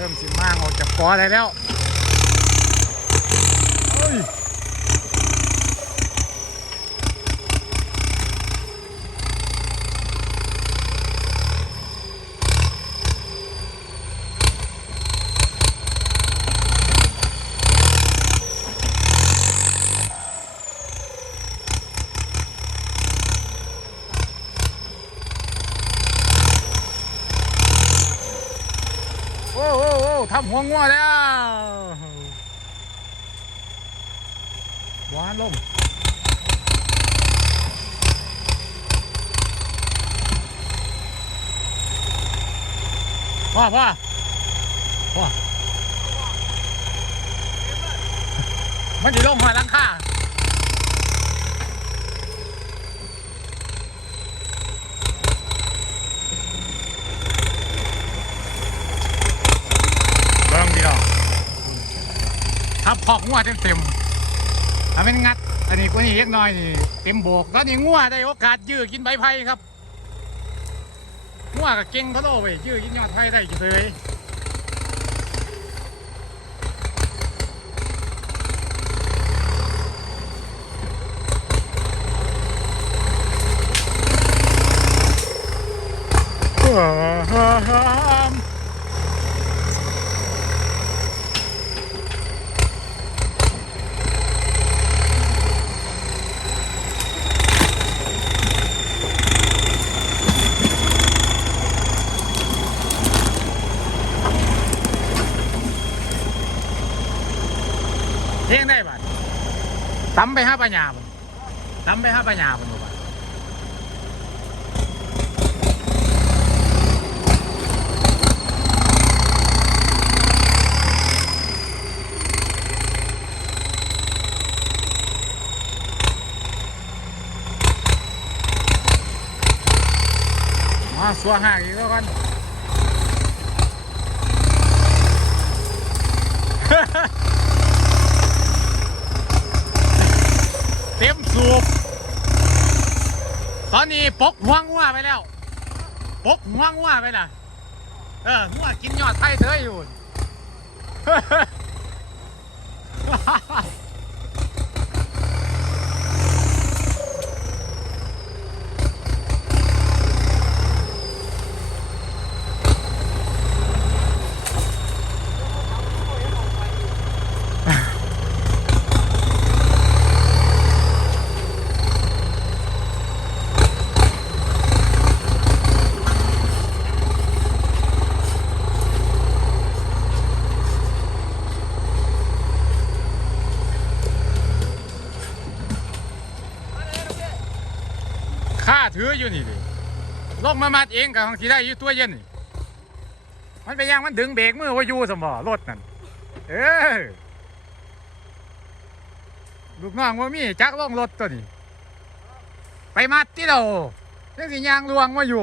เริ่มสิมางออกจากปอได้แล้วเฮ้ย อ้โอ้โอ้ทำหัวงัวแล้วหวานลมพ่อพ่อพ่อมันจะลงหัวหลังค่าเบิ่งพี่น้องทับพ อกงัวเต็มเต็มถ้าเป็นงัด อันนี้กว่านี้เล็กน้อยนี่เต็มโบกตอนนี้งัวได้โอกาสยื้อกินใบไผ่ครับงัวกับเก่งเขาโลไปยื้อกินยอดไผ่ได้เลยเที่ยงได้บัด ตำไปห้าปัญญาบ่ตำไปห้าปัญญาบ่หนูบัดมาสัวห่างอีกแล้วกัน เต็มสูบ ตอนนี้ ปกหัวงัวไปแล้ว ปกหัวงัวไปน่ะ เอองัวกินยอดไทยเธออยู่ ข้าถืออยู่นี่ดิลงมามัดเองกับของที่ได้อยู่ตัวเย็นนี่มันไปยังมันดึงเบรกมือว่าอยู่สมบ่รถนั่นเออลูกน้องว่ามีจักลงรถตัวนี้ ไปมัดที่เราเรื่องสิยางลวงมาอยู่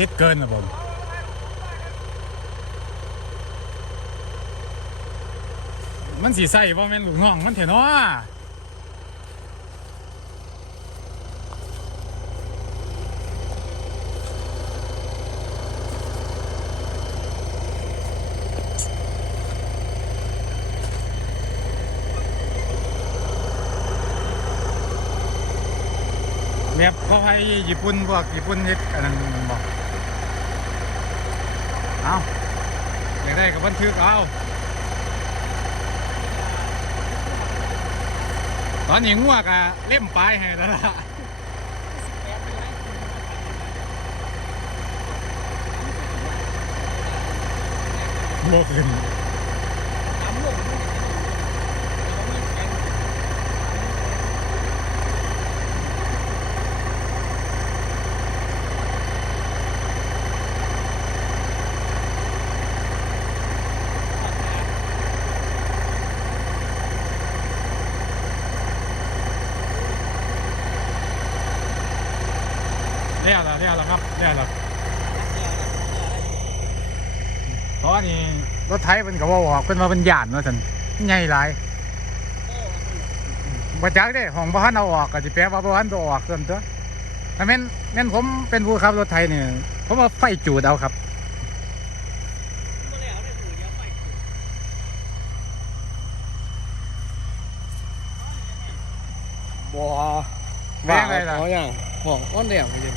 ฮ็ดเกินนะผมมันสีใส่ว่าแม่นลูกน้องมันเถอะเนาะแบบเขาให้ญี่ปุ่นพวกญี่ปุ่นเฮ็ดอันนั้นบอก เอาอยากได้กับบันทึกเอาตอนนี้ง่วกะเล่มปลายให้แล้วล่ะโมขึ้น แล้วเรียกแล้วครับเรียกแล้วตอนนี้รถไถเป็นก็ว่าออกเป็นมาเป็นหยานว่าสันใหญ่หลายบ่จักเด้ของบ่ทันเอาออกก็สิแปลว่าบ่ทันเอาออกเกินตัวถ้าแม่นแม่นผมเป็นผู้ขับรถไถนี่ผมว่าไฟจูดเอาครับบ่เป็นยังไงล่ะเขาอย่างบอกอ้อนเดียวไปเลย